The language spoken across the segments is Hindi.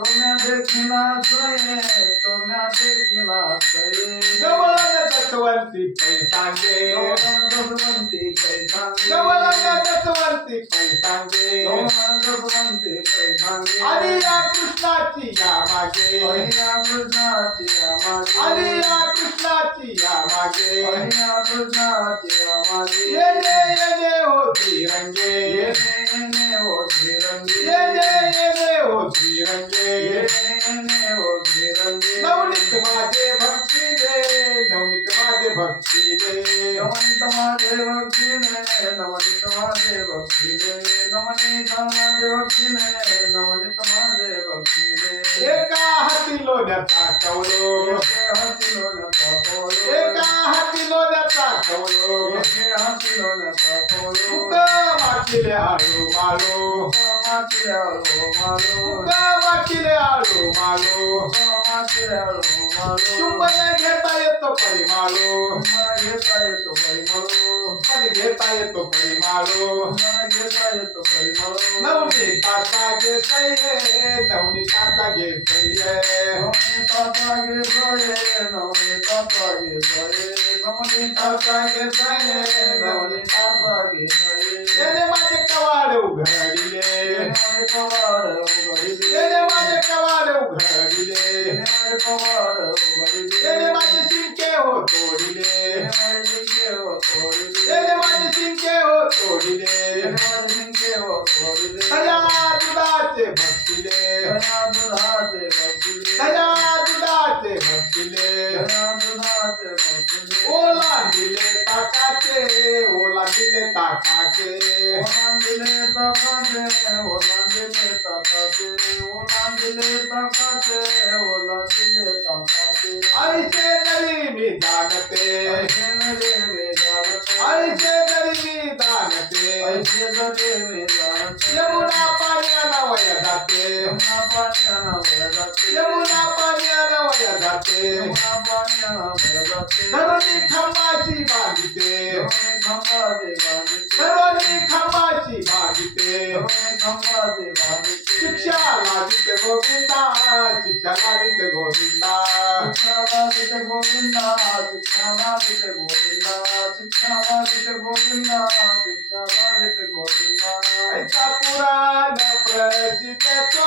तोम्या देखीला सये तोम्या देखीला सये गवळण दसवंती पैसांगे। गवळण दसवंती पैसांगे। आणि या कृष्णाची या मागे आणि या कृष्णाची या मागे ये ये ये ये हो श्रीरंगे। ये ये ये ये हो श्रीरंगे नवनीत माझे भक्ती दे नवनीत माझे भक्ती दे नवनीत माझे भक्तीने नवनीत माझे भक्तीने नवनीत माझे भक्तीने नवनीत माझे भक्तीने एका हाती लोण्याचा कवलो एके हाती लोण्याचा पोलो एका हाती लोण्याचा कवलो एके हाती लोण्याचा पोलो तुक वाकिले आळू माळो Chumba chile alo malo, chile alo malo, chile alo malo, chumba chile malo, chumba chile alo malo, Ele é mais de cavalo, o grande. Ele é mais de cavalo, o grande. Ele é mais de ಓ ತೋಡಿಲೆ ಎಲೆ ಮಾಡಿ ಸಿಂಕೆ ಓ ತೋಡಿಲೆ ಸದಾ ದುದಾತೆ ಭಕ್ತಿಲೆ ಸದಾ ದುದಾತೆ ಭಕ್ತಿಲೆ ಓಲಾಂದಿಲೆ ತಾಕಾತೆ ಓಲಾಂದಿಲೆ ತಾಕಾತೆ ಓಲಾಂದಿಲೆ ತಾಕಾತೆ ಓಲಾಂದಿಲೆ ತಾಕಾತೆ ಓಲಾಂದಿಲೆ ತಾಕಾತೆ 때 나란히 강아지 막이 때 나란히 강아지 막이 때 즉샤 라지 때 고민다. 즉샤 라지 때 고민다. 즉샤 라지 때 고민다. 즉샤 라지 때 고민다. 즉샤 라지 때 고민다. 즉샤 라지 때 고민다. esta pura la presidenta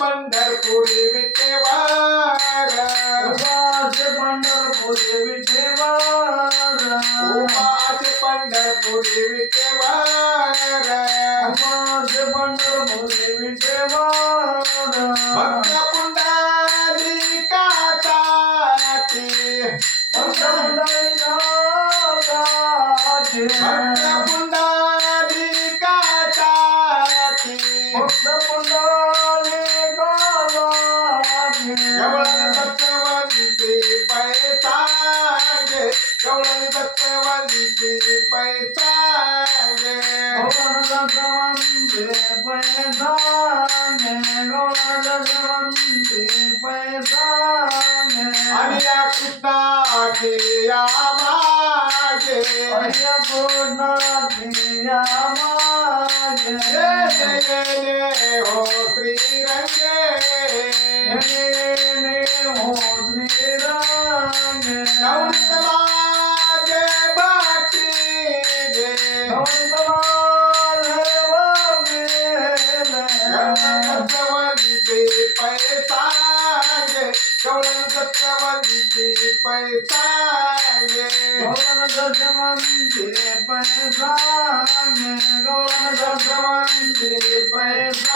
Pandharpuri विटेवर उपासे पंढरपुरी विठेवर उमाचे पंढरपुरी विटेवर उपासे पंढरपुरी विठेवर भक्त पुंडाली काताती भक्त पुंडाली पैसागे और जगवंते पैसागे और जगवंते हो श्री रंगे दत्तवंती पैसा गे दत्तवंती पैसा गे